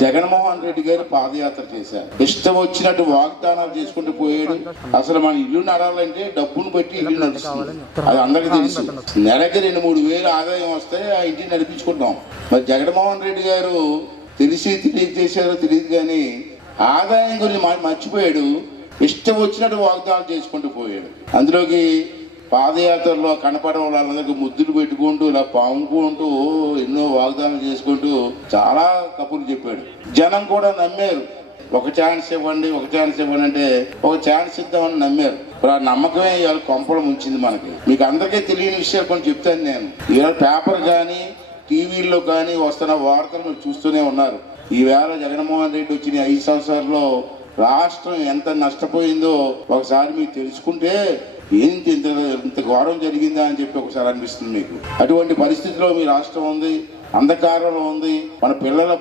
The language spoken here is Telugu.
జగన్మోహన్ రెడ్డి గారు పాదయాత్ర చేశారు. ఇష్టం వచ్చినట్టు వాగ్దానాలు చేసుకుంటూ పోయాడు. అసలు మన ఇల్లు నడాలంటే డబ్బును బట్టి ఇల్లు నడుస్తుంది, అది అందరికీ తెలుసు. నెలకి 2-3 వేలు ఆదాయం వస్తే ఆ ఇంటిని నడిపించుకుంటాం. మరి జగన్మోహన్ రెడ్డి గారు తెలియజేశారో తెలియదు కానీ ఆదాయం గురించి మర్చిపోయాడు. ఇష్టం వచ్చినట్టు వాగ్దానాలు చేసుకుంటూ పోయాడు. అందులోకి పాదయాత్రలో కనపడే వాళ్ళందరికీ ముద్దులు పెట్టుకుంటూ ఇలా పాముకుంటూ ఎన్నో వాగ్దానాలు చేసుకుంటూ చాలా కబుర్లు చెప్పాడు. జనం కూడా నమ్మారు. ఒక ఛాన్స్ ఇవ్వండి అంటే ఒక ఛాన్స్ ఇద్దామని నమ్మారు. ఇప్పుడు ఆ నమ్మకమే ఇవాళ కొంపలు ముంచింది మనకి. మీకు అందరికీ తెలియని విషయాలు కొన్ని చెప్తాను నేను. ఇవాళ పేపర్ కానీ టీవీల్లో కానీ వస్తున్న వార్తలు మీరు చూస్తూనే ఉన్నారు. ఈవేళ జగన్మోహన్ రెడ్డి వచ్చిన 5 సంవత్సరాల్లో రాష్ట్రం ఎంత నష్టపోయిందో ఒకసారి మీరు తెలుసుకుంటే ఏంటి ఇంత ఘోరం జరిగిందా అని చెప్పి ఒకసారి అనిపిస్తుంది మీకు. అటువంటి పరిస్థితిలో మీ రాష్ట్రం ఉంది, అంధకారంలో ఉంది. మన పిల్లల